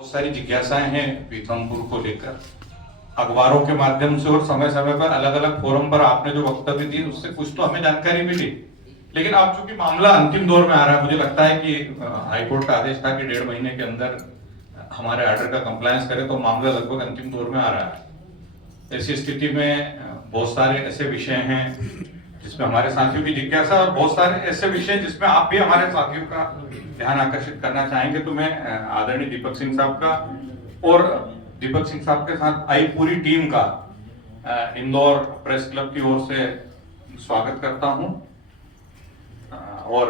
बहुत सारी जिज्ञासाएं हैं पीथमपुर को लेकर। अखबारों के माध्यम से और समय समय पर अलग अलग फोरम पर आपने जो वक्तव्य दिए उससे कुछ तो हमें जानकारी मिली, लेकिन अब चूंकि मामला अंतिम दौर में आ रहा है, मुझे लगता है कि हाईकोर्ट का आदेश था कि 1.5 महीने के अंदर हमारे ऑर्डर का कंप्लायंस करें, तो मामला लगभग अंतिम दौर में आ रहा है। ऐसी स्थिति में बहुत सारे ऐसे विषय हैं जिसमें हमारे साथियों की जिज्ञासा और बहुत सारे ऐसे विषय जिसमें आप भी हमारे साथियों का ध्यान आकर्षित करना चाहेंगे, तो मैं आदरणीय दीपक सिंह साहब का और दीपक सिंह साहब के साथ आई पूरी टीम का इंदौर प्रेस क्लब की ओर से स्वागत करता हूं और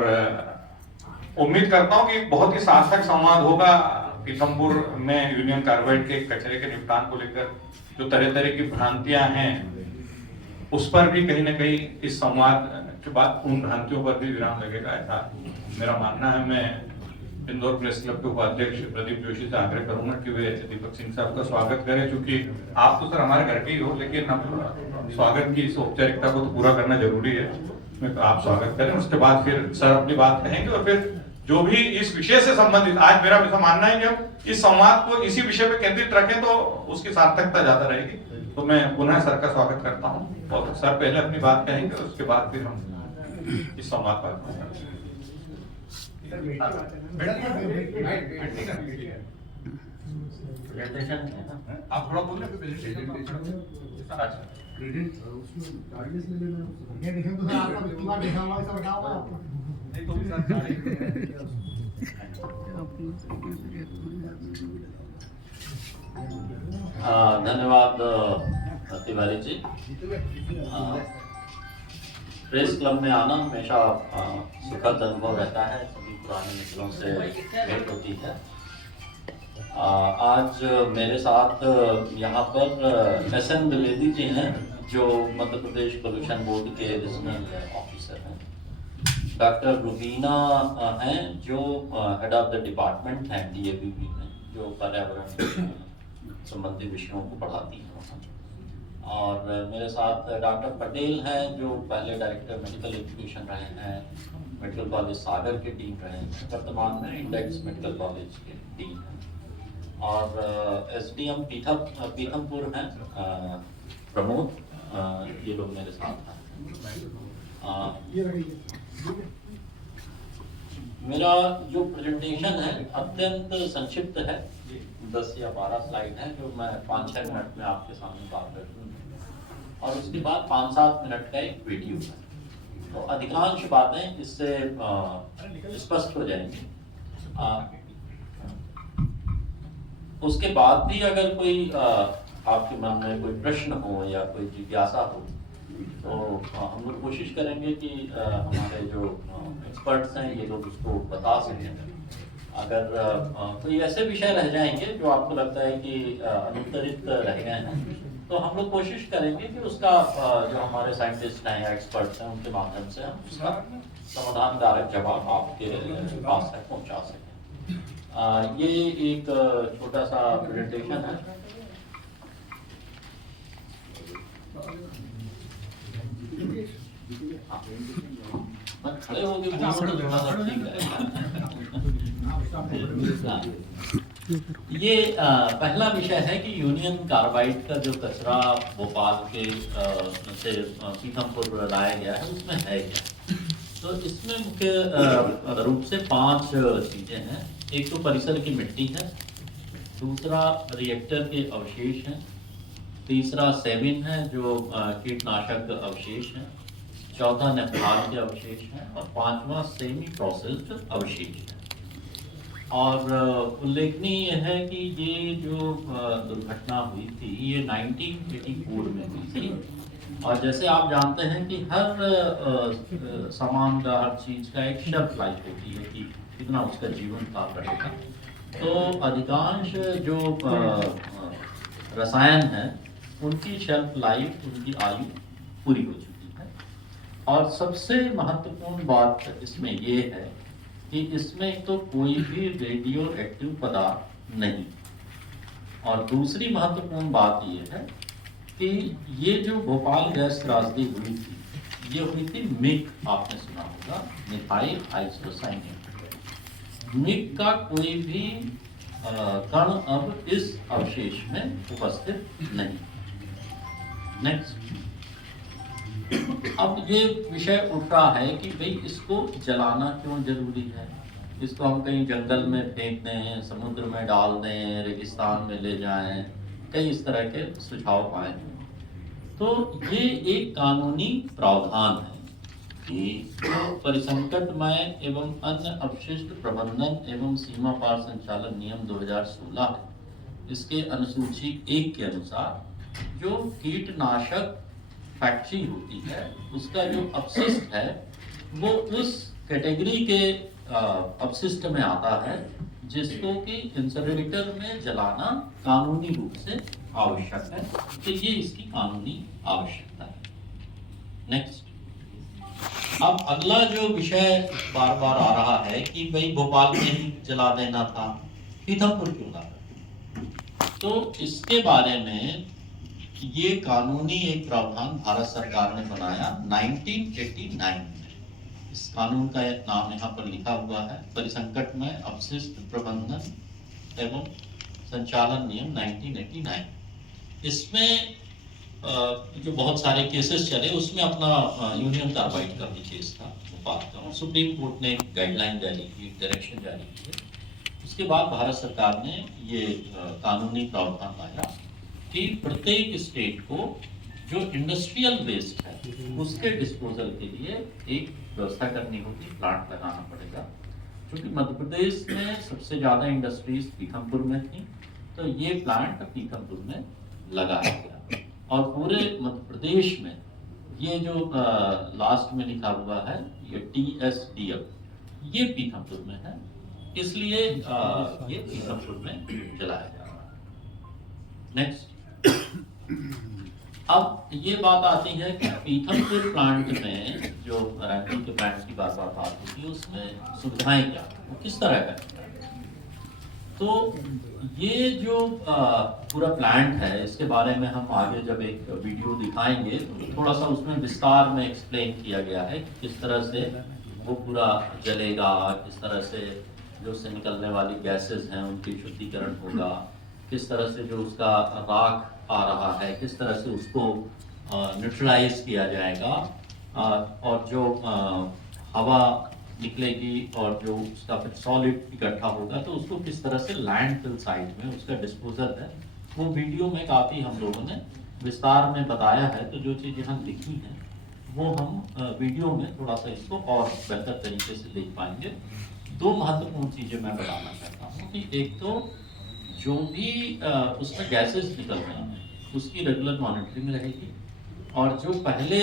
उम्मीद करता हूं कि बहुत ही सार्थक संवाद होगा। पीथमपुर में यूनियन कार्बाइड के कचरे के निपटान को लेकर जो तरह तरह की भ्रांतियां हैं, उस पर भी कहीं ना कहीं इस संवाद के बाद उन भ्रांतियों पर भी विराम लगेगा, ऐसा मेरा मानना है। मैं इंदौर प्रेस क्लब के उपाध्यक्ष प्रदीप जोशी से आग्रह करूंगा कि वे दीपक सिंह साहब का स्वागत करें, क्योंकि आप तो सर हमारे घर के ही हो, लेकिन हम स्वागत की इस औपचारिकता को तो पूरा करना जरूरी है। तो आप स्वागत करें, उसके बाद फिर सर अपनी बात कहेंगे और फिर जो भी इस विषय से संबंधित, आज मेरा ऐसा मानना है कि हम इस संवाद को इसी विषय पे केंद्रित रखें तो उसकी सार्थकता ज्यादा रहेगी। तो मैं पुनः सर का स्वागत करता हूँ और सर पहले अपनी बात कहेंगे, उसके बाद फिर हम इस संवाद पर आप थोड़ा बोल धन्यवाद तिवारी जी। प्रेस क्लब में आना हमेशा सुखद अनुभव रहता है, सभी पुराने मित्रों से भेंट होती है। आज मेरे साथ यहाँ पर एस.एन. द्विवेदी जी हैं, जो मध्य प्रदेश पोल्यूशन बोर्ड के रीजनल ऑफिसर हैं। डॉक्टर रुबीना हैं, जो हेड ऑफ द डिपार्टमेंट हैं DABB में, जो पर्यावरण संबंधी विषयों को पढ़ाती हैं। और मेरे साथ डॉक्टर पटेल हैं, जो पहले डायरेक्टर मेडिकल एजुकेशन रहे हैं, मेडिकल कॉलेज सागर के डीन रहे हैं, वर्तमान में इंडेक्स मेडिकल कॉलेज के डीन हैं। और SDM पीथमपुर हैं प्रमोद, ये लोग मेरे साथ हैं। मेरा जो प्रेजेंटेशन है अत्यंत संक्षिप्त है, 10 या 12 स्लाइड हैं, जो मैं 5-6 मिनट में आपके सामने बात करूँगा और उसके बाद 5-7 मिनट का एक वीडियो है, तो अधिकांश बातें इससे स्पष्ट हो जाएंगी। उसके बाद भी अगर कोई आपके मन में कोई प्रश्न हो या कोई जिज्ञासा हो, तो हम लोग कोशिश करेंगे कि हमारे जो एक्सपर्ट्स हैं ये लोग उसको बता सकें। अगर कोई ऐसे विषय रह जाएंगे जो आपको लगता है कि अनुत्तरित रह गए हैं, तो हम लोग कोशिश करेंगे कि उसका जो हमारे साइंटिस्ट हैं या एक्सपर्ट्स हैं उनके माध्यम से हम उसका समाधानकारक जवाब आपके पास तक पहुंचा सकें। ये एक छोटा सा प्रेजेंटेशन है। खड़े हो गए तो थोड़ा सा ठीक रहेगा। ये पहला विषय है कि यूनियन कार्बाइड का जो कचरा भोपाल के से पीथमपुर लाया गया है, उसमें है क्या। तो इसमें मुख्य रूप से 5 चीजें हैं। एक तो परिसर की मिट्टी है, दूसरा रिएक्टर के अवशेष हैं, तीसरा सेविन है जो कीटनाशक अवशेष हैं, चौथा नेफ्थॉल के अवशेष हैं और 5वां सेमी प्रोसेस्ड अवशेष है। और उल्लेखनीय है कि ये जो दुर्घटना हुई थी ये 1984 में हुई थी, और जैसे आप जानते हैं कि हर सामान का, हर चीज़ का एक शेल्फ लाइफ होती है कि कितना उसका जीवन काल रहेगा। तो अधिकांश जो रसायन हैं उनकी शेल्फ लाइफ, उनकी आयु पूरी हो चुकी है। और सबसे महत्वपूर्ण बात इसमें ये है कि इसमें तो कोई भी रेडियो एक्टिव पदार्थ नहीं, और दूसरी महत्वपूर्ण बात ये है कि ये जो भोपाल गैस त्रासदी हुई थी, ये हुई थी मिग, आपने सुना होगा, मिथाइल आइसोसाइनेट। मिग का कोई भी कण अब इस अवशेष में उपस्थित नहीं। नेक्स्ट, अब ये विषय उठ रहा है कि भाई इसको जलाना क्यों जरूरी है, इसको हम कहीं जंगल में फेंक दें, समुद्र में डाल दें, रेगिस्तान में ले जाएं, कई इस तरह के सुझाव पाए हैं। तो ये एक कानूनी प्रावधान है कि जो परिसंकटमय एवं अन्य अपशिष्ट प्रबंधन एवं सीमा पार संचालन नियम 2016 है, इसके अनुसूची 1 के अनुसार जो कीटनाशक फैक्ट्री होती है उसका जो अपशिष्ट है वो उस कैटेगरी के अपशिष्ट में आता है जिसको कि इंसिनरेटर में जलाना कानूनी रूप से आवश्यक है। तो ये इसकी कानूनी आवश्यकता है। नेक्स्ट, अब अगला जो विषय बार बार आ रहा है कि भाई भोपाल में ही जला देना था, पीथमपुर क्यों ना? तो इसके बारे में ये कानूनी एक प्रावधान भारत सरकार ने बनाया 1989 में। इस कानून का नाम यहाँ पर लिखा हुआ है परिसंकट में अपशिष्ट प्रबंधन एवं संचालन नियम 1989। इसमें जो बहुत सारे केसेस चले उसमें अपना यूनियन कार्बाइड का भी केस था भोपाल का, और सुप्रीम कोर्ट ने गाइडलाइन जारी की, डायरेक्शन जारी की। उसके बाद भारत सरकार ने ये कानूनी प्रावधान लाया कि प्रत्येक स्टेट को जो इंडस्ट्रियल वेस्ट है उसके डिस्पोजल के लिए एक व्यवस्था करनी होगी, प्लांट लगाना पड़ेगा। क्योंकि मध्य प्रदेश में सबसे ज़्यादा इंडस्ट्रीज पीथमपुर में थी, तो ये प्लांट पीथमपुर में लगाया गया। और पूरे मध्य प्रदेश में ये जो लास्ट में लिखा हुआ है ये TSDF ये पीथमपुर में है, इसलिए ये पीथमपुर में जलाया जा रहा है। नेक्स्ट, अब ये बात आती है कि पीथमपुर प्लांट में जो रैंकिंग के प्लांट की बात होती है उसमें सुविधाएं क्या, वो किस तरह का है। तो ये जो पूरा प्लांट है इसके बारे में हम आगे जब एक वीडियो दिखाएंगे तो थोड़ा सा उसमें विस्तार में एक्सप्लेन किया गया है कि किस तरह से वो पूरा जलेगा, किस तरह से जो से निकलने वाली गैसेस हैं उनकी शुद्धिकरण होगा, किस तरह से जो उसका राख आ रहा है किस तरह से उसको न्यूट्रलाइज किया जाएगा, और जो हवा निकलेगी और जो उसका फिर सॉलिड इकट्ठा होगा तो उसको किस तरह से लैंडफिल साइट में उसका डिस्पोजल है, वो वीडियो में काफ़ी हम लोगों ने विस्तार में बताया है। तो जो चीज़ यहाँ लिखी है वो हम वीडियो में थोड़ा सा इसको और बेहतर तरीके से देख पाएंगे। दो महत्वपूर्ण चीज़ें मैं बताना चाहता हूँ कि एक तो जो भी उसमें गैसेस निकल रही हैं उसकी रेगुलर मॉनिटरिंग रहेगी, और जो पहले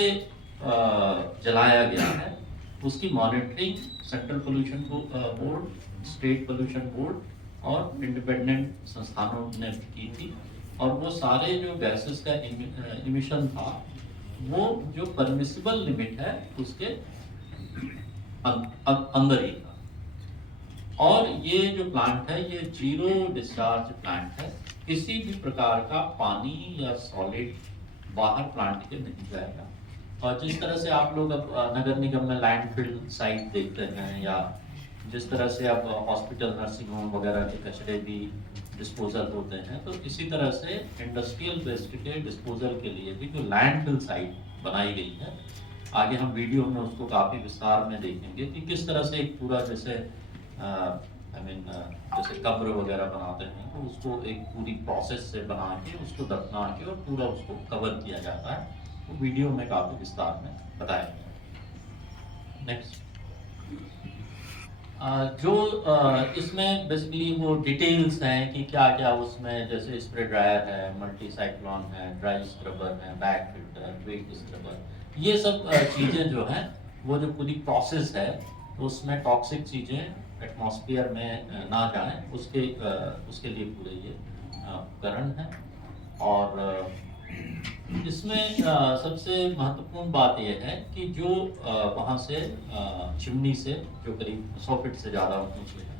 जलाया गया है उसकी monitoring central pollution board, state pollution board और इंडिपेंडेंट संस्थानों ने की थी। और वो सारे जो गैसेस का इमिशन था वो जो परमिसिबल लिमिट है उसके अंदर ही था। और ये जो प्लांट है ये जीरो डिस्चार्ज प्लांट है, किसी भी प्रकार का पानी या सॉलिड बाहर प्लांट के नहीं जाएगा। और जिस तरह से आप लोग अब नगर निगम में लैंडफिल साइट देखते हैं या जिस तरह से अब हॉस्पिटल नर्सिंग होम वगैरह के कचरे भी डिस्पोजल होते हैं, तो इसी तरह से इंडस्ट्रियल वेस्ट के डिस्पोजल के लिए भी जो लैंडफिल साइट बनाई गई है, आगे हम वीडियो में उसको काफ़ी विस्तार में देखेंगे कि किस तरह से एक पूरा जैसे जैसे कब्र वगैरह बनाते हैं तो उसको एक पूरी प्रोसेस से बना के उसको दफना के और पूरा उसको कवर किया जाता है, वो तो वीडियो में काफ़ी विस्तार में बताया गया। नेक्स्ट, जो इसमें बेसिकली वो डिटेल्स हैं कि क्या क्या उसमें, जैसे स्प्रे ड्रायर है, मल्टी साइक्लोन है, ड्राई स्क्रबर है, बैक फिल्टर, वेट स्क्रबर, ये सब चीज़ें जो हैं वो जो पूरी प्रोसेस है उसमें टॉक्सिक चीज़ें एटमॉस्फेयर में ना जाएं उसके लिए पूरे ये उपकरण है। और इसमें सबसे महत्वपूर्ण बात यह है कि जो वहाँ से चिमनी से जो करीब 100 फीट से ज़्यादा ऊंचे है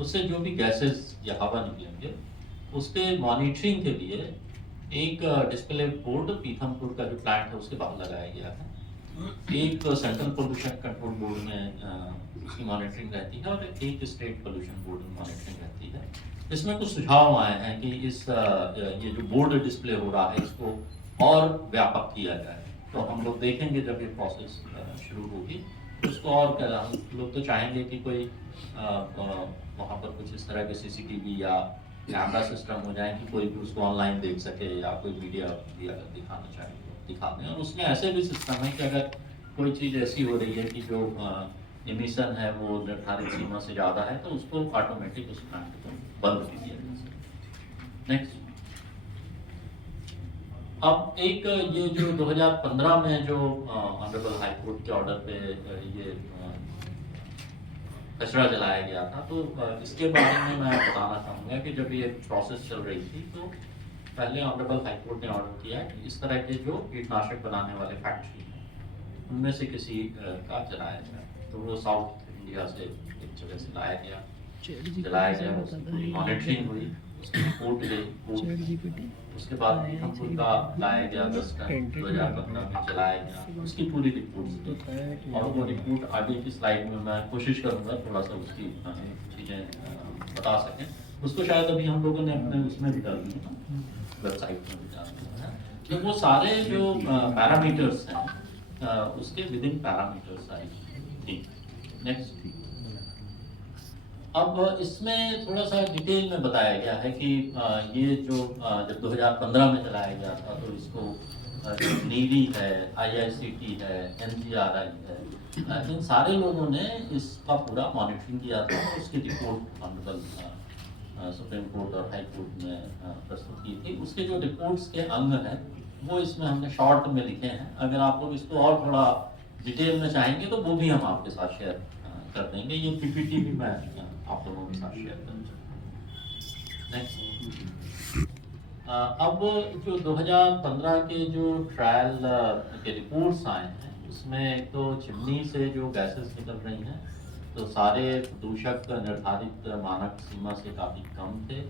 उससे जो भी गैसेस या हवा निकलेंगे उसके मॉनिटरिंग के लिए एक डिस्प्ले बोर्ड पीथमपुर का जो प्लांट है उसके बाहर लगाया गया है। एक सेंट्रल पोल्यूशन कंट्रोल बोर्ड में उसकी मॉनिटरिंग रहती है और एक स्टेट पोल्यूशन बोर्ड में मॉनिटरिंग रहती है। इसमें कुछ सुझाव आए हैं कि ये जो बोर्ड डिस्प्ले हो रहा है इसको और व्यापक किया जाए। तो हम लोग देखेंगे जब ये प्रोसेस शुरू होगी तो उसको और क्या, हम लोग तो चाहेंगे कि कोई वहाँ पर कुछ इस तरह के सीसीटीवी या कैमरा सिस्टम हो जाए कि कोई भी उसको ऑनलाइन देख सके, या कोई मीडिया भी अगर दिखाना चाहे तो दिखा दें। और उसमें ऐसे भी सिस्टम है कि अगर कोई चीज़ ऐसी हो रही है कि जो एमिशन है वो निर्धारित सीमा से ज़्यादा है तो उसको ऑटोमेटिक उस प्लांट को बंद भी किया जा सकता है। नेक्स्ट, अब एक ये जो 2015 में जो ऑनरेबल हाई कोर्ट के ऑर्डर पे ये कचरा जलाया गया था, तो इसके बारे में मैं बताना चाहूँगा कि जब ये प्रोसेस चल रही थी तो पहले ऑनरेबल हाई कोर्ट ने ऑर्डर किया कि इस तरह के जो कीटनाशक बनाने वाले फैक्ट्री हैं उनमें से किसी का जलाया जाए। तो वो साउथ इंडिया से एक जगह से लाया गया, जलाया गया, उसकी मॉनिटरिंग हुई, उसकी रिपोर्ट गई, उसके बाद पीथमपुर का लाया गया 10 टन 2015 में जलाया गया, उसकी पूरी रिपोर्ट। और वो रिपोर्ट आगे की स्लाइड में मैं कोशिश करूँगा थोड़ा सा उसकी चीज़ें बता सकें। उसको शायद अभी हम लोगों ने अपने उसमें भी डाल दी है, वेबसाइट में भी डाल दिया है। तो वो सारे जो पैरामीटर्स हैं उसके विद इन पैरामीटर्स आई थी। नेक्स्ट, अब इसमें थोड़ा सा डिटेल में बताया गया है कि ये जो जब 2015 में चलाया गया था तो इसको नीडी है, IICT है, NGRI है, इन सारे लोगों ने इसका पूरा मॉनिटरिंग किया था। उसकी रिपोर्ट ऑनरेबल सुप्रीम कोर्ट और हाई कोर्ट में प्रस्तुत की थी। उसके जो रिपोर्ट्स के अंग हैं वो इसमें हमने शॉर्ट में लिखे हैं। अगर आप लोग इसको और थोड़ा डिटेल में चाहेंगे तो वो भी हम आपके साथ शेयर कर देंगे। ये PPT भी मैं आप लोगों के साथ शेयर करूँगा। नेक्स्ट, अब जो 2015 के जो ट्रायल के रिपोर्ट्स आए हैं उसमें एक तो चिमनी से जो गैसेस निकल रही हैं तो सारे प्रदूषक निर्धारित मानक सीमा से काफ़ी कम थे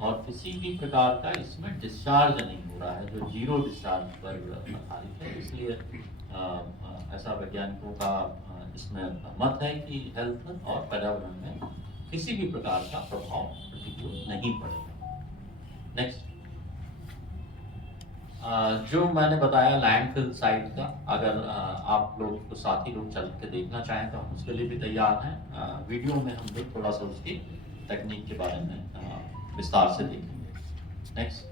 और किसी भी प्रकार का इसमें डिस्चार्ज नहीं हो रहा है जो जीरो डिस्चार्ज पर आधारित है। इसलिए ऐसा वैज्ञानिकों का इसमें मत है कि हेल्थ और पर्यावरण में किसी भी प्रकार का प्रभाव प्रतिकूल नहीं पड़ेगा। नेक्स्ट, जो मैंने बताया लैंडफिल साइट का, अगर आप लोग साथी लोग चल के देखना चाहें तो हम उसके लिए भी तैयार हैं। वीडियो में हम लोग थोड़ा सा उसकी टेक्निक के बारे में विस्तार से देखेंगे। नेक्स्ट,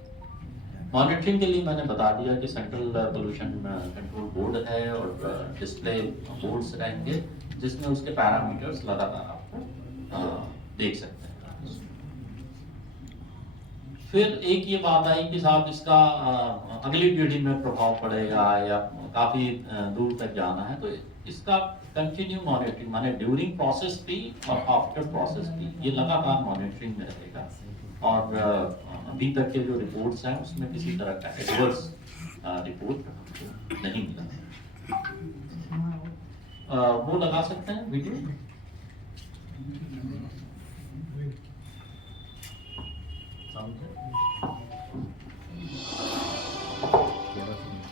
मॉनिटरिंग के लिए मैंने बता दिया कि सेंट्रल पोल्यूशन कंट्रोल बोर्ड है और डिस्प्ले बोर्ड्स रहेंगे जिसमें उसके पैरामीटर्स लगातार आपको देख सकते हैं। फिर एक ये बात आई कि साहब इसका अगली पीढ़ी में प्रभाव पड़ेगा या काफ़ी दूर तक जाना है, तो इसका कंटिन्यू मॉनिटरिंग माने ड्यूरिंग प्रोसेस भी और आफ्टर प्रोसेस भी ये लगातार मॉनिटरिंग में रहेगा। और अभी तक के जो रिपोर्ट्स हैं उसमें किसी तरह का एडवर्स रिपोर्ट नहीं मिला। वो लगा सकते हैं वीडियो।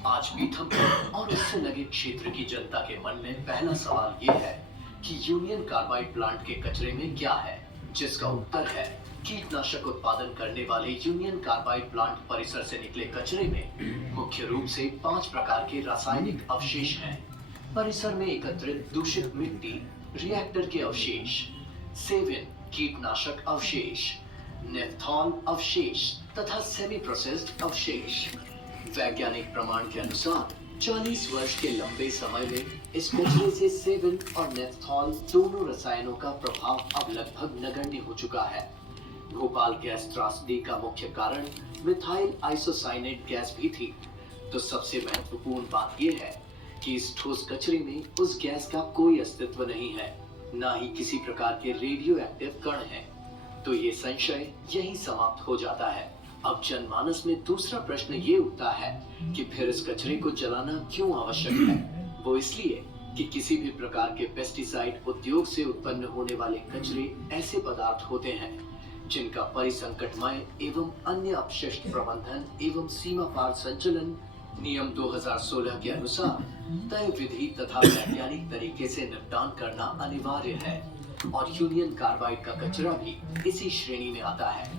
आज पीथमपुर और उससे लगे क्षेत्र की जनता के मन में पहला सवाल ये है कि यूनियन कार्बाइड प्लांट के कचरे में क्या है, जिसका उत्तर है कीटनाशक उत्पादन करने वाले यूनियन कार्बाइड प्लांट परिसर से निकले कचरे में मुख्य रूप से 5 प्रकार के रासायनिक अवशेष हैं। परिसर में एकत्रित दूषित मिट्टी, रिएक्टर के अवशेष, सेविन कीटनाशक अवशेष, नेफ्थॉन अवशेष तथा सेमी प्रोसेस्ड अवशेष। वैज्ञानिक प्रमाण के अनुसार 40 वर्ष के लंबे समय में इस कचरे से सेविन और नेफ्थॉन दोनों रसायनों का प्रभाव अब लगभग नगण्य हो चुका है। भोपाल गैस त्रासदी का मुख्य कारण मिथाइल आइसोसाइनेट गैस भी थी। तो सबसे महत्वपूर्ण बात यह है कि इस ठोस कचरे में उस गैस का कोई अस्तित्व नहीं है, न ही किसी प्रकार के रेडियो एक्टिव कण हैं। तो ये संशय यहीं समाप्त हो जाता है। अब जनमानस में दूसरा प्रश्न ये उठता है कि फिर इस कचरे को जलाना क्यों आवश्यक है। वो इसलिए कि किसी भी प्रकार के पेस्टिसाइड उद्योग से उत्पन्न होने वाले कचरे ऐसे पदार्थ होते हैं जिनका परिसंकटमय एवं अन्य अपशिष्ट प्रबंधन एवं सीमा पार संचलन नियम 2016 के अनुसार तय विधि तथा वैज्ञानिक तरीके से निपटान करना अनिवार्य है। और यूनियन कार्बाइड का कचरा भी इसी श्रेणी में आता है।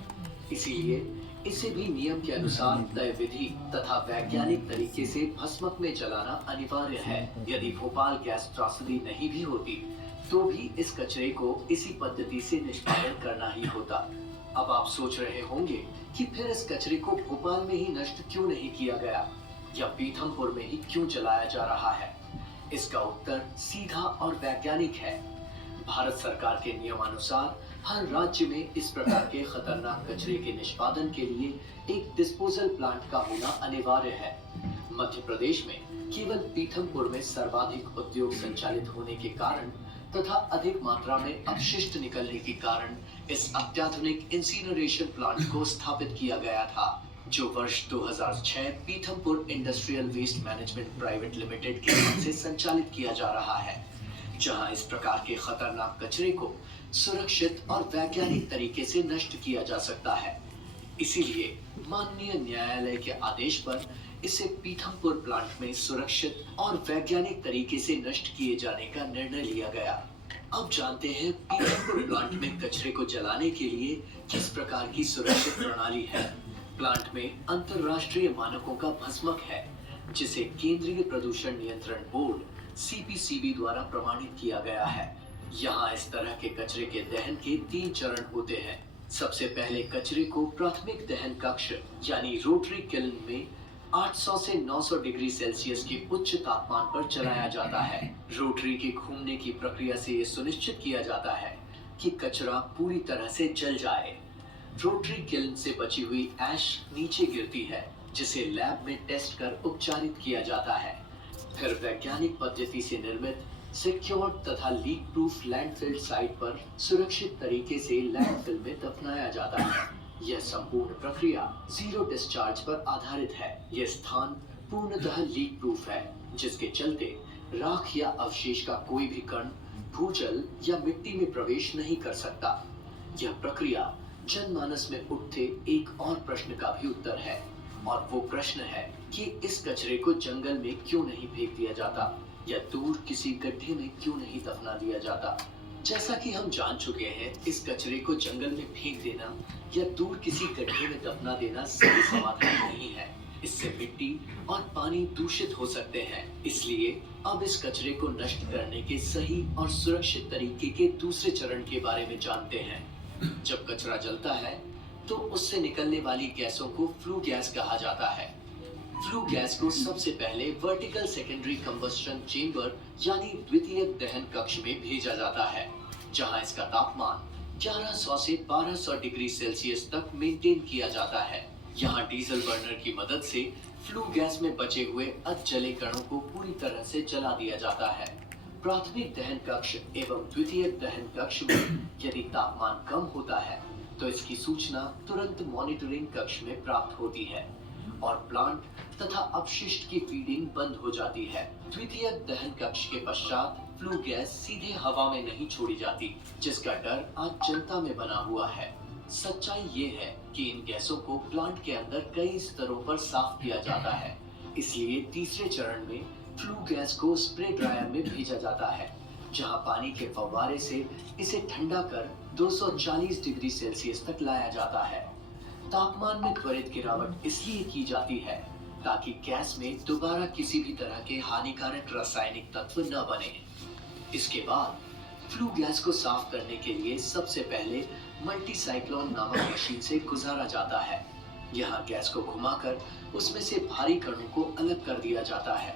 इसीलिए इसे भी नियम के अनुसार तय विधि तथा वैज्ञानिक तरीके से भस्मक में जलाना अनिवार्य है। यदि भोपाल गैस त्रासदी नहीं भी होती तो भी इस कचरे को इसी पद्धति से निष्पादन करना ही होता। अब आप सोच रहे होंगे कि फिर इस कचरे को भोपाल में ही नष्ट क्यों नहीं किया गया या पीथमपुर में ही क्यों जलाया जा रहा है। इसका उत्तर सीधा और वैज्ञानिक है। भारत सरकार के नियमानुसार हर राज्य में इस प्रकार के खतरनाक कचरे के निष्पादन के लिए एक डिस्पोजल प्लांट का होना अनिवार्य है। मध्य प्रदेश में केवल पीथमपुर में सर्वाधिक उद्योग संचालित होने के कारण तथा अधिक मात्रा में अपशिष्ट निकलने के कारण इस अत्याधुनिक इंसिनरेशन प्लांट को स्थापित किया गया था, जो वर्ष 2006 Pithampur industrial waste management private limited के नाम से संचालित किया जा रहा है, जहां इस प्रकार के खतरनाक कचरे को सुरक्षित और वैज्ञानिक तरीके से नष्ट किया जा सकता है। इसीलिए माननीय न्यायालय के आदेश पर इसे पीथमपुर प्लांट में सुरक्षित और वैज्ञानिक तरीके से नष्ट किए जाने का निर्णय लिया गया। अब जानते हैं पीथमपुर प्लांट में कचरे को जलाने के लिए किस प्रकार की सुरक्षित प्रणाली है। प्लांट में अंतर्राष्ट्रीय मानकों का भस्मक है, जिसे केंद्रीय प्रदूषण नियंत्रण बोर्ड CPCB द्वारा प्रमाणित किया गया है। यहाँ इस तरह के कचरे के दहन के 3 चरण होते हैं। सबसे पहले कचरे को प्राथमिक दहन कक्ष यानी रोटरी किल्न में 800 से 900 डिग्री सेल्सियस के उच्च तापमान पर जलाया जाता है। रोटरी के घूमने की प्रक्रिया से ये सुनिश्चित किया जाता है कि कचरा पूरी तरह से जल जाए। रोटरी किल्न से बची हुई ऐश नीचे गिरती है, जिसे लैब में टेस्ट कर उपचारित किया जाता है। फिर वैज्ञानिक पद्धति से निर्मित सिक्योर तथा लीक प्रूफ लैंडफिल साइट पर सुरक्षित तरीके से लैंडफिल में दफनाया जाता है। यह संपूर्ण प्रक्रिया जीरो डिस्चार्ज पर आधारित है। यह स्थान पूर्णतः लीक प्रूफ है, जिसके चलते राख या अवशेष का कोई भी कण भूजल या मिट्टी में प्रवेश नहीं कर सकता। यह प्रक्रिया जनमानस में उठते एक और प्रश्न का भी उत्तर है, और वो प्रश्न है कि इस कचरे को जंगल में क्यों नहीं फेंक दिया जाता या दूर किसी गड्ढे में क्यों नहीं दफना दिया जाता। जैसा कि हम जान चुके हैं, इस कचरे को जंगल में फेंक देना या दूर किसी गड्ढे में दफना देना सही समाधान नहीं है। इससे मिट्टी और पानी दूषित हो सकते हैं। इसलिए अब इस कचरे को नष्ट करने के सही और सुरक्षित तरीके के दूसरे चरण के बारे में जानते हैं। जब कचरा जलता है तो उससे निकलने वाली गैसों को फ्लू गैस कहा जाता है। फ्लू गैस को सबसे पहले वर्टिकल सेकेंडरी कंबस्शन चेंबर यानी द्वितीयक दहन कक्ष में भेजा जाता है, जहां इसका तापमान 1100 से 1200 डिग्री सेल्सियस तक मेंटेन किया जाता है। यहां डीजल बर्नर की मदद से फ्लू गैस में बचे हुए अधजले कणों को पूरी तरह से जला दिया जाता है। प्राथमिक दहन कक्ष एवं द्वितीयक दहन कक्ष में यदि तापमान कम होता है तो इसकी सूचना तुरंत मॉनिटरिंग कक्ष में प्राप्त होती है और प्लांट तथा अपशिष्ट की फीडिंग बंद हो जाती है। द्वितीयक दहन कक्ष के पश्चात फ्लू गैस सीधे हवा में नहीं छोड़ी जाती, जिसका डर आज जनता में बना हुआ है। सच्चाई ये है कि इन गैसों को प्लांट के अंदर कई स्तरों पर साफ किया जाता है। इसलिए तीसरे चरण में फ्लू गैस को स्प्रे ड्रायर में भेजा जाता है, जहां पानी के फव्वारे से इसे ठंडा कर 240 डिग्री सेल्सियस तक लाया जाता है। तापमान में त्वरित गिरावट इसलिए की जाती है ताकि गैस में दोबारा किसी भी तरह के हानिकारक रासायनिक तत्व न बने। इसके बाद फ्लू गैस को साफ करने के लिए सबसे पहले मल्टीसाइक्लोन नामक मशीन से गुजारा जाता है। यहाँ गैस को घुमाकर उसमें से भारी कणों को अलग कर दिया जाता है।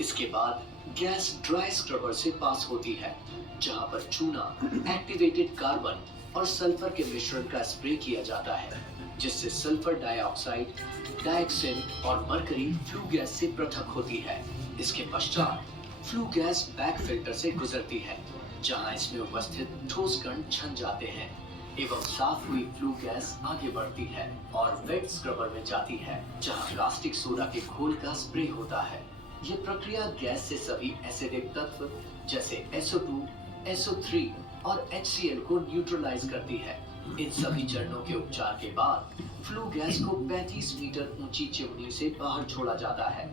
इसके बाद गैस ड्राई स्क्रबर से पास होती है, जहाँ पर चूना, एक्टिवेटेड कार्बन और सल्फर के मिश्रण का स्प्रे किया जाता है, जिससे सल्फर डाइऑक्साइड, डाइऑक्सिन और मरकरी फ्लू गैस से पृथक होती है। इसके पश्चात फ्लू गैस बैक फिल्टर से गुजरती है, जहां इसमें उपस्थित ठोस कण छन जाते हैं एवं साफ हुई फ्लू गैस आगे बढ़ती है और वेट स्क्रबर में जाती है, जहां कास्टिक सोडा के घोल का स्प्रे होता है। ये प्रक्रिया गैस से सभी एसिडिक तत्व जैसे SO2, SO3 और HCl को न्यूट्रलाइज करती है। इन सभी चरणों के उपचार के बाद फ्लू गैस को 35 मीटर ऊंची चिमनी से बाहर छोड़ा जाता है।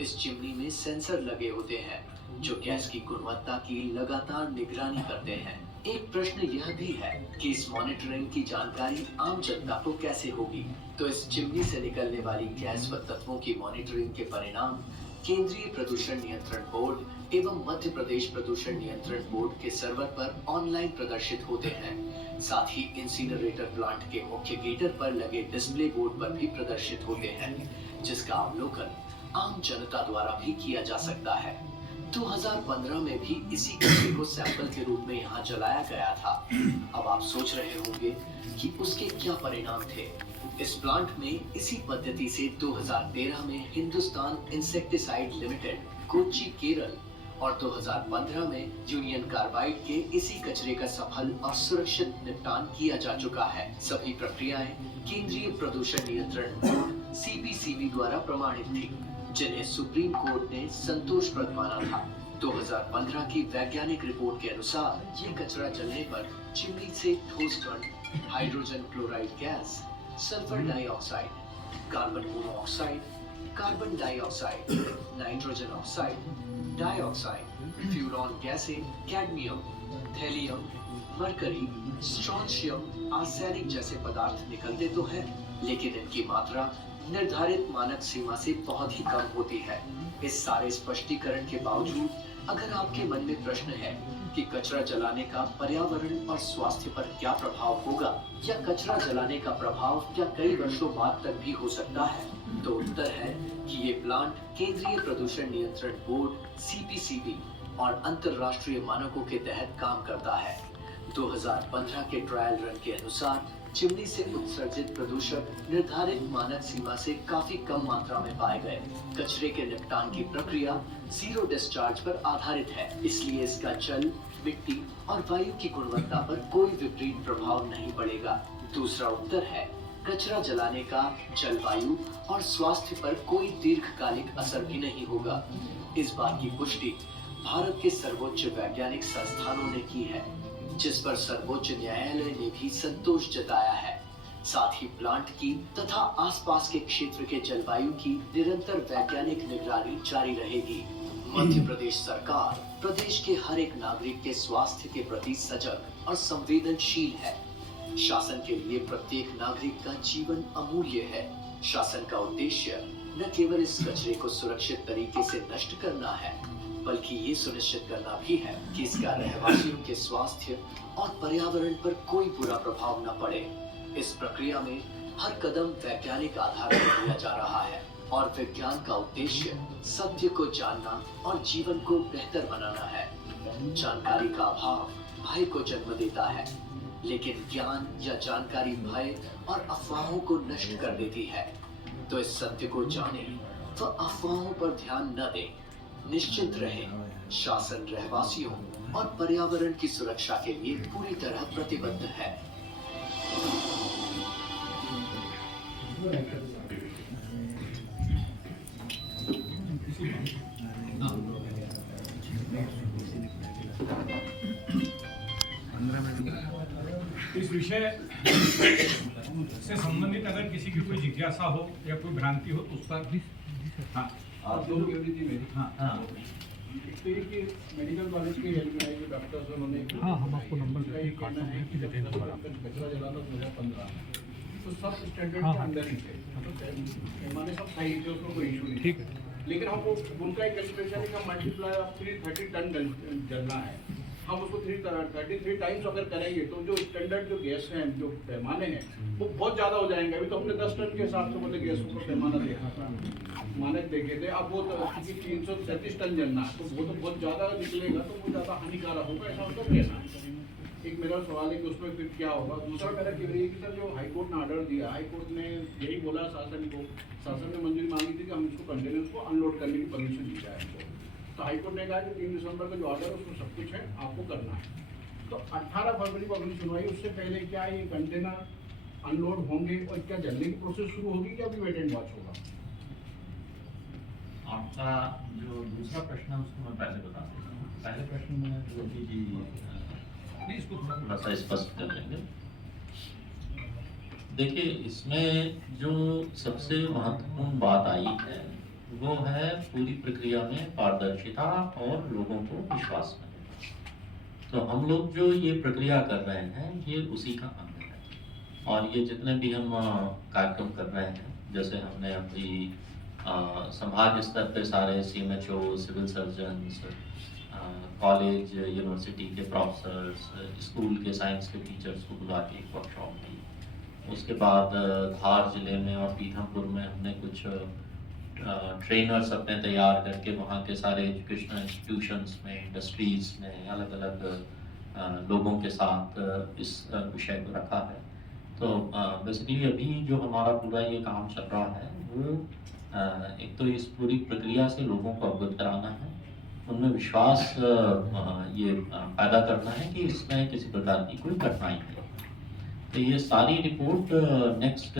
इस चिमनी में सेंसर लगे होते हैं जो गैस की गुणवत्ता की लगातार निगरानी करते हैं। एक प्रश्न यह भी है कि इस मॉनिटरिंग की जानकारी आम जनता को कैसे होगी। तो इस चिमनी से निकलने वाली गैस व तत्वों की मॉनिटरिंग के परिणाम केंद्रीय प्रदूषण नियंत्रण बोर्ड एवं मध्य प्रदेश प्रदूषण नियंत्रण बोर्ड के सर्वर पर ऑनलाइन प्रदर्शित होते हैं। साथ ही इंसिनरेटर प्लांट के मुख्य गेटर पर लगे डिस्प्ले बोर्ड पर भी प्रदर्शित होते हैं, जिसका अवलोकन आम जनता द्वारा भी किया जा सकता है। 2015 में भी इसी कचरे को सैंपल के रूप में यहाँ जलाया गया था। अब आप सोच रहे होंगे कि उसके क्या परिणाम थे। इस प्लांट में इसी पद्धति से 2013 में हिंदुस्तान इंसेक्टिसाइड लिमिटेड कोच्चि केरल और 2015 में यूनियन कार्बाइड के इसी कचरे का सफल और सुरक्षित निपटान किया जा चुका है। सभी प्रक्रियाएं केंद्रीय प्रदूषण नियंत्रण बोर्ड सीपीसीबी द्वारा प्रमाणित थी, जिन्हें सुप्रीम कोर्ट ने संतोषप्रद माना था। 2015 की वैज्ञानिक रिपोर्ट के अनुसार ये कचरा जलने पर चिमनी से ठोस कण, hydrogen chloride gas, sulphur dioxide, carbon monoxide, carbon dioxide, nitrogen oxide, dioxide, furan गैसें, cadmium, thallium, mercury, strontium, arsenic जैसे पदार्थ निकलते तो हैं, लेकिन इनकी मात्रा निर्धारित मानक सीमा से बहुत ही कम होती है। इस सारे स्पष्टीकरण के बावजूद अगर आपके मन में प्रश्न है कि कचरा जलाने का पर्यावरण और स्वास्थ्य पर क्या प्रभाव होगा, या कचरा जलाने का प्रभाव क्या कई वर्षों बाद तक भी हो सकता है, तो उत्तर है कि ये प्लांट केंद्रीय प्रदूषण नियंत्रण बोर्ड सीपीसीबी और अंतर्राष्ट्रीय मानकों के तहत काम करता है। 2015 के ट्रायल रन के अनुसार चिमनी से उत्सर्जित प्रदूषक निर्धारित मानक सीमा से काफी कम मात्रा में पाए गए। कचरे के निपटान की प्रक्रिया जीरो डिस्चार्ज पर आधारित है, इसलिए इसका जल, मिट्टी और वायु की गुणवत्ता पर कोई विपरीत प्रभाव नहीं पड़ेगा। दूसरा उत्तर है, कचरा जलाने का जलवायु और स्वास्थ्य पर कोई दीर्घकालिक असर भी नहीं होगा। इस बात की पुष्टि भारत के सर्वोच्च वैज्ञानिक संस्थानों ने की है, जिस पर सर्वोच्च न्यायालय ने भी संतोष जताया है। साथ ही प्लांट की तथा आसपास के क्षेत्र के जलवायु की निरंतर वैज्ञानिक निगरानी जारी रहेगी। मध्य प्रदेश सरकार प्रदेश के हर एक नागरिक के स्वास्थ्य के प्रति सजग और संवेदनशील है। शासन के लिए प्रत्येक नागरिक का जीवन अमूल्य है। शासन का उद्देश्य न केवल इस कचरे को सुरक्षित तरीके से नष्ट करना है, बल्कि ये सुनिश्चित करना भी है कि इसका रहवासियों के स्वास्थ्य और पर्यावरण पर कोई बुरा प्रभाव न पड़े। इस प्रक्रिया में हर कदम वैज्ञानिक आधार पर लिया जा रहा है और विज्ञान का उद्देश्य सत्य को जानना और जीवन को बेहतर बनाना है। जानकारी का अभाव भय को जन्म देता है, लेकिन ज्ञान या जानकारी भय और अफवाहों को नष्ट कर देती है। तो इस सत्य को जाने व अफवाहों पर ध्यान न दें। निश्चिंत रहें, शासन रहवासियों और पर्यावरण की सुरक्षा के लिए पूरी तरह प्रतिबद्ध है। इस विषय से संबंधित अगर किसी की कोई जिज्ञासा हो या कोई भ्रांति हो तो उसका हाँ आप लोग की थी मेरी हाँ तो ये कि मेडिकल कॉलेज के एलुमनाई के डॉक्टर्स उन्होंने हम आपको नंबर का ये कहना है कि जब कचरा जला था 2015 तो सब स्टैंडर्ड के अंदर ही थे, पैमाने सब सही थे, उसमें कोई इशू नहीं। ठीक है। लेकिन हमको उनका एक कैलकुलेशन है कि मल्टीप्लाई ऑफ 330 टन जलना है। हम उसको 33 टाइम्स अगर करेंगे तो जो स्टैंडर्ड जो गैस हैं, जो पैमाने हैं, वो बहुत ज़्यादा हो जाएंगे। अभी तो हमने 10 टन के हिसाब से मतलब गैस को पैमाना देखा था, मानक देखे थे। अब वो 337 टन जलना है, तो वो तो बहुत ज़्यादा निकलेगा, तो वो ज़्यादा हानिकारक होगा, ऐसा मतलब कहना। एक मेरा सवाल है कि उसमें फिर क्या होगा। दूसरा मेरा कह रही है कि सर जो हाईकोर्ट ने ऑर्डर दिया, हाईकोर्ट ने यही बोला शासन को, शासन ने मंजूरी मांगी थी कि हम इसको कंटेनर्स को अनलोड करने की परमिशन दी जाए हमको। तो हाईकोर्ट ने कहा कि 3 दिसंबर का जो ऑर्डर है उसमें सब कुछ है, आपको करना है। तो 18 फरवरी को अगली सुनवाई, उससे पहले क्या ये कंटेनर अनलोड होंगे और क्या जलने की प्रोसेस शुरू होगी, क्या अभी वेट एंड वॉच होगा? आपका जो दूसरा प्रश्न है उसको मैं पहले बता देता हूँ। पहले प्रश्न में ज्योति जी इसको थोड़ा सा स्पष्ट कर लेंगे। देखिए, इसमें जो सबसे महत्वपूर्ण बात आई है वो है पूरी प्रक्रिया में पारदर्शिता और लोगों को विश्वास में। तो हम लोग जो ये प्रक्रिया कर रहे हैं ये उसी का अंग है। और ये जितने भी हम कार्यक्रम कर रहे हैं, जैसे हमने अभी संभाग स्तर पे सारे CMHO, civil surgeons, college university के प्रोफेसर्स, स्कूल के साइंस के टीचर्स को बुला के एक वर्कशॉप की। उसके बाद धार जिले में और पीथमपुर में हमने कुछ ट्रेनर्स अपने तैयार करके वहाँ के सारे एजुकेशनल इंस्टीट्यूशंस में, इंडस्ट्रीज में अलग अलग लोगों के साथ इस विषय को रखा है। तो बेसिकली अभी जो हमारा पूरा ये काम चल रहा है वो एक तो इस पूरी प्रक्रिया से लोगों को अवगत कराना है, उनमें विश्वास ये पैदा करना है कि इसमें किसी प्रकार की कोई कठिनाई नहीं है। तो ये सारी रिपोर्ट नेक्स्ट